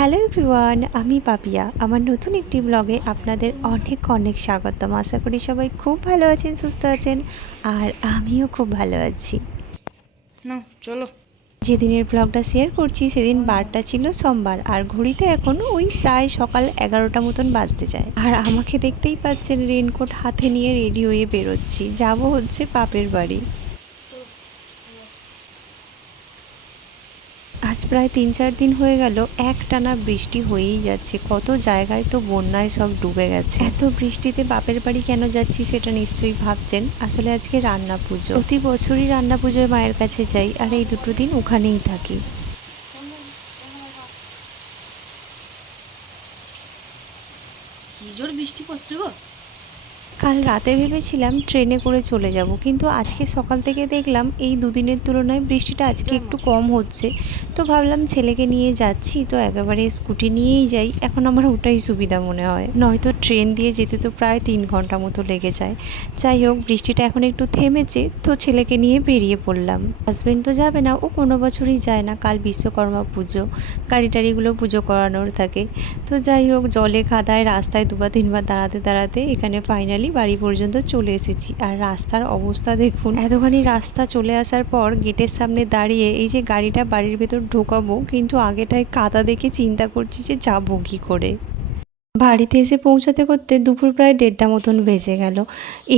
Hello everyone আমি পাপিয়া। আমার নতুন একটি ব্লগে আপনাদের অনেক অনেক স্বাগতম। আশা করি সবাই খুব ভালো আছেন সুস্থ আছেন আর আমিও খুব ভালো আছি। না চলো। যেদিনের ব্লগটা শেয়ার করছি সেদিন বারটা ছিল সোমবার আর ঘড়িতে এখন ওই প্রায় সকাল এগারোটা মতন বাজতে যায়। আর আমাকে দেখতেই পাচ্ছেন রেনকোট হাতে নিয়ে রেডি হয়ে বেরোচ্ছি। যাব হচ্ছে পাপের বাড়ি। আজ প্রায় তিন চার দিন হয়ে গেল, একটানা বৃষ্টি হয়েই যাচ্ছে। কত জায়গায় তো বন্যায় সব ডুবে গেছে। এত বৃষ্টিতে বাপের বাড়ি কেন যাচ্ছি সেটা নিশ্চয়ই ভাবছেন? আসলে আজকে রান্না পুজো। প্রতি বছরই রান্না পুজোয় মায়ের কাছে যাই, আর এই দুটো দিন ওখানেই থাকি। কি জোর বৃষ্টি পড়ছে গো? কাল রাতে ভেবেছিলাম ট্রেনে করে চলে যাব, কিন্তু আজকে সকাল থেকে দেখলাম এই দুদিনের তুলনায় বৃষ্টিটা আজকে একটু কম হচ্ছে। তো ভাবলাম ছেলেকে নিয়ে যাচ্ছি, তো একেবারে স্কুটি নিয়েই যাই। এখন আমার ওটাই সুবিধা মনে হয়। নয়তো ট্রেন দিয়ে যেতে তো প্রায় তিন ঘণ্টা মতো লেগে যায়। যাই হোক, বৃষ্টিটা এখন একটু থেমেছে, তো ছেলেকে নিয়ে বেরিয়ে পড়লাম। হাজব্যান্ড তো যাবে না, ও কোনো বছরই যায় না, কাল বিশ্বকর্মা পুজো। গাড়ি টাড়িগুলো পুজো করানোর থাকে। তো যাই হোক, জলে খাদায় রাস্তায় দুবার তিনবার দাঁড়াতে দাঁড়াতে এখানে ফাইনালি বাড়ি পর্যন্ত চলে এসেছি। আর রাস্তার অবস্থা দেখুন। এতখানি রাস্তা চলে আসার পর গেটের সামনে দাঁড়িয়ে এই যে গাড়িটা বাড়ির ভেতর ঢোকাবো, কিন্তু আগেটায় কাদা দেখে চিন্তা করছি যে যাব কী করে। বাড়িতে এসে পৌঁছাতে করতে দুপুর প্রায় দেড়টা মতন বেজে গেল।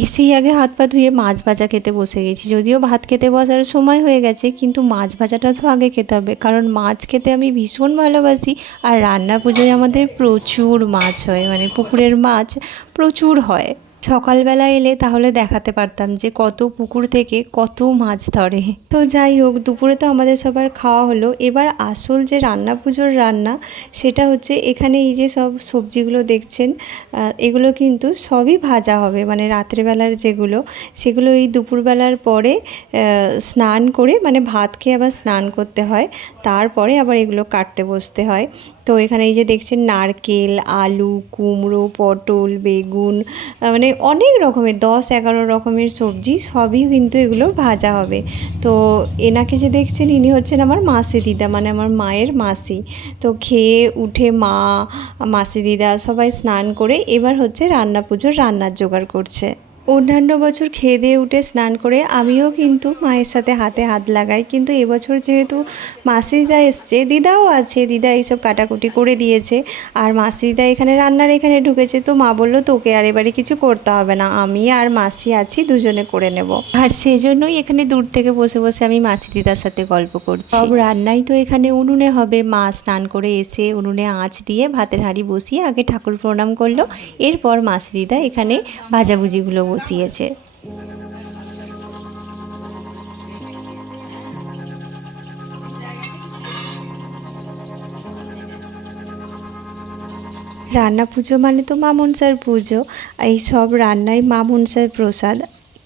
এসেই আগে হাত পা ধুয়ে মাছ ভাজা খেতে বসে গেছি। যদিও ভাত খেতে বসার সময় হয়ে গেছে, কিন্তু মাছ ভাজাটা তো আগে খেতে হবে, কারণ মাছ খেতে আমি ভীষণ ভালোবাসি আর রান্না পুজোয় আমাদের প্রচুর মাছ হয় মানে পুকুরের মাছ প্রচুর হয়। সকালবেলা এলে তাহলে দেখাতে পারতাম যে কত পুকুর থেকে কত মাছ ধরে। তো যাই হোক, দুপুরে তো আমাদের সবার খাওয়া হলো। এবার আসল যে রান্না পুজোর রান্না, সেটা হচ্ছে এখানে এই যে সব সবজিগুলো দেখছেন এগুলো কিন্তু সবই ভাজা হবে। মানে রাত্রেবেলার যেগুলো, সেগুলো এই দুপুরবেলার পরে স্নান করে মানে ভাত খেয়ে আবার স্নান করতে হয়। তারপরে আবার এগুলো কাটতে বসতে হয়। তো এখানে এই যে দেখছেন নারকেল, আলু, কুমড়ো, পটল, বেগুন মানে অনেক রকমের, দশ, এগারো রকমের সবজি, সবই কিন্তু এগুলো ভাজা হবে। তো এনাকে যে দেখছেন, ইনি হচ্ছেন আমার মাসি দিদা মানে আমার মায়ের মাসি। তো খেয়ে উঠে মা, মাসি দিদা সবাই স্নান করে এবার হচ্ছে রান্না পুজোর রান্নার জোগাড় করছে। অন্যান্য বছর খেয়ে দিয়ে উঠে স্নান করে, আমিও কিন্তু মায়ের সাথে হাতে হাত লাগাই। কিন্তু এবছর যেহেতু মাসি দিদা এসছে, দিদাও আছে, দিদা এইসব কাটাকুটি করে দিয়েছে। আর মাসি দিদা এখানে রান্নার এখানে ঢুকেছে, তো মা বলল, তোকে আর এবারে কিছু করতে হবে না, আমি আর মাসি আছি, দুজনে করে নেব। আর সেই জন্যই এখানে দূর থেকে বসে বসে আমি মাসি দিদার সাথে গল্প করছি। সব রান্নাই তো এখানে উনুনে হবে। মা স্নান করে এসে উনুনে আঁচ দিয়ে ভাতের হাঁড়ি বসিয়ে আগে ঠাকুর প্রণাম করল। এরপর মাসি দিদা এখানে ভাজাভুজিগুলো বসিয়েছে। রান্না পুজো মানে তো মা মনসার পুজো এই সব রান্নাই মা মনসার প্রসাদ।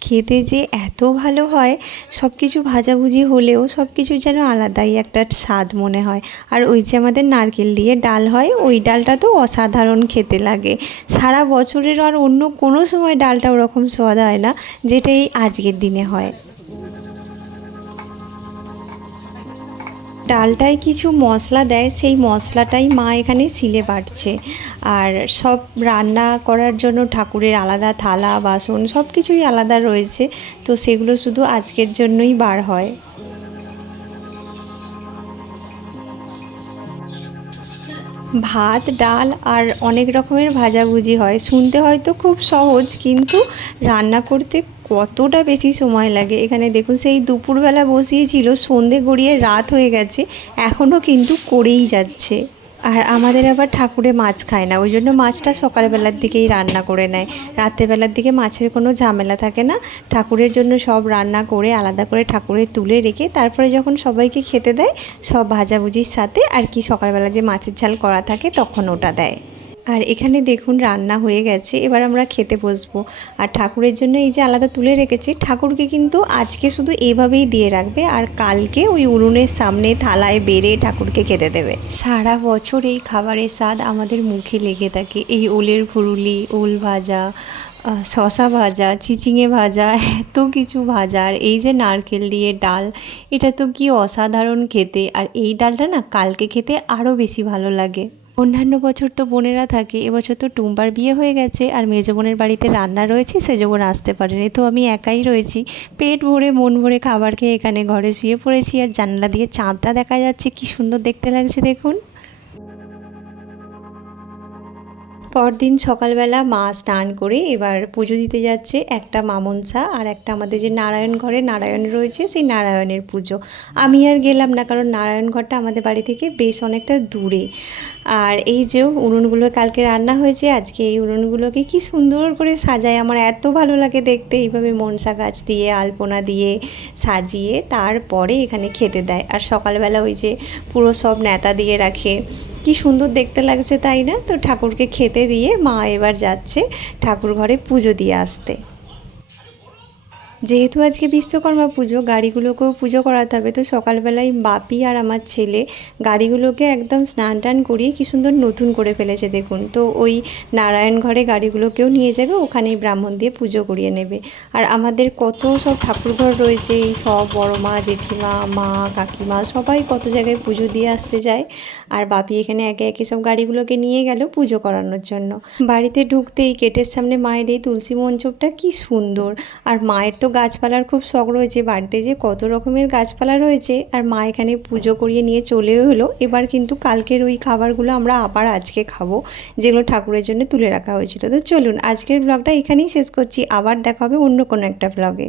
খেতে যে এত ভালো হয় সব কিছু ভাজাভুজি হলেও সব কিছু যেন আলাদাই একটা স্বাদ মনে হয়। আর ওই যে আমাদের নারকেল দিয়ে ডাল হয়, ওই ডালটা তো অসাধারণ খেতে লাগে। সারা বছরের আর অন্য কোনো সময় ডালটা ওরকম স্বাদ হয় না যেটা এই আজকের দিনে হয়। ডালটায় কিছু মশলা দেয়, সেই মশলাটাই মা এখানে শিলে বাটছে। আর সব রান্না করার জন্য ঠাকুরের আলাদা থালা, বাসন সব কিছুই আলাদা রয়েছে। তো সেগুলো শুধু আজকের জন্যই বার হয়। ভাত, ডাল আর অনেক রকমের ভাজাভুজি হয়। শুনতে হয়তো খুব সহজ, কিন্তু রান্না করতে কতটা বেশি সময় লাগে? এখানে দেখুন, সেই দুপুরবেলা বসিয়েছিল, সন্ধে গড়িয়ে রাত হয়ে গেছে, এখনও কিন্তু করেই যাচ্ছে। আর আমাদের আবার ঠাকুরে মাছ খায় না, ওই জন্য মাছটা সকালবেলার দিকেই রান্না করে নেয়। রাত্রেবেলার দিকে মাছের কোনো ঝামেলা থাকে না, ঠাকুরের জন্য সব রান্না করে আলাদা করে ঠাকুরে তুলে রেখে তারপরে যখন সবাইকে খেতে দেয়, সব ভাজাভুজির সাথে আর কি সকালবেলা যে মাছের ঝাল করা থাকে তখন ওটা দেয়। আর এখানে দেখুন রান্না হয়ে গেছে, এবার আমরা খেতে বসবো। আর ঠাকুরের জন্য এই যে আলাদা তুলে রেখেছি, ঠাকুরকে কিন্তু আজকে শুধু এইভাবেই দিয়ে রাখবে আর কালকে ওই উনুনের সামনে থালায় বেড়ে ঠাকুরকে খেতে দেবে। সারা বছর এই খাবারের স্বাদ আমাদের মুখে লেগে থাকে। এই ওলের ফুরুলি ওল ভাজা শশা ভাজা, চিচিঙে ভাজা, এত কিছু ভাজা। আর এই যে নারকেল দিয়ে ডাল, এটা তো কি অসাধারণ খেতে। আর এই ডালটা না কালকে খেতে আরও বেশি ভালো লাগে। অন্যান্য বছর তো বোনেরা থাকে, এবছর তো টুম্বার বিয়ে হয়ে গেছে আর মেজ বোনের বাড়িতে রান্না রয়েছে, সেজো বোন আসতে পারেনি। তো আমি একাই রয়েছি, পেট ভরে, মন ভরে খাবার খেয়ে এখানে ঘরে শুয়ে পড়েছি আর জানলা দিয়ে চাঁদটা দেখা যাচ্ছে, কি সুন্দর দেখতে লাগছে, দেখুন। পরদিন সকালবেলা মা স্নান করে এবার পুজো দিতে যাচ্ছে একটা মামনসা আর একটা আমাদের যে নারায়ণ ঘরে নারায়ণ রয়েছে সেই নারায়ণের পুজো। আমি আর গেলাম না কারণ নারায়ণ ঘরটা আমাদের বাড়ি থেকে বেশ অনেকটা দূরে। আর এই যে উনুনগুলো কালকে রান্না হয়েছে, আজকে এই উনুনগুলোকে কি সুন্দর করে সাজায়। আমার এত ভালো লাগে দেখতে। এইভাবে মনসা গাছ দিয়ে, আলপনা দিয়ে সাজিয়ে তারপরে এখানে খেতে দেয়। আর সকালবেলা ওই যে পুরো সব নেতা দিয়ে রাখে। কি সুন্দর দেখতে লাগছে, তাই না? তো ঠাকুরকে খেতে দিয়ে মা এবার যাচ্ছে ঠাকুর ঘরে পুজো দিয়ে আসতে। যেহেতু আজকে বিশ্বকর্মা পুজো, গাড়িগুলোকেও পুজো করাতে হবে, তো সকালবেলায় বাপি আর আমার ছেলে গাড়িগুলোকে একদম স্নান টান করিয়ে কি সুন্দর নতুন করে ফেলেছে দেখুন। তো ওই নারায়ণ ঘরে গাড়িগুলোকেও নিয়ে যাবে, ওখানেই ব্রাহ্মণ দিয়ে পুজো করিয়ে নেবে। আর আমাদের কত সব ঠাকুরঘর রয়েছে, এই সব বড় মা, জেঠিমা, মা, কাকিমা, সবাই কত জায়গায় পুজো দিয়ে আসতে যায়। আর বাপি এখানে একে একে সব গাড়িগুলোকে নিয়ে গেল পুজো করানোর জন্য। বাড়িতে ঢুকতেই গেটের সামনে মায়ের এই তুলসী মঞ্চকটা কি সুন্দর। আর মায়ের তো গাছপালার খুব শখ রয়েছে। বাড়িতে যে কত রকমের গাছপালা রয়েছে আর মা এখানে পুজো করিয়ে নিয়ে চলেও হলো এবার কিন্তু কালকের ওই খাবারগুলো আমরা আবার আজকে খাব, যেগুলো ঠাকুরের জন্য তুলে রাখা হয়েছিল। তো চলুন, আজকের ব্লগটা এখানেই শেষ করছি। আবার দেখা হবে অন্য কোনো একটা ব্লগে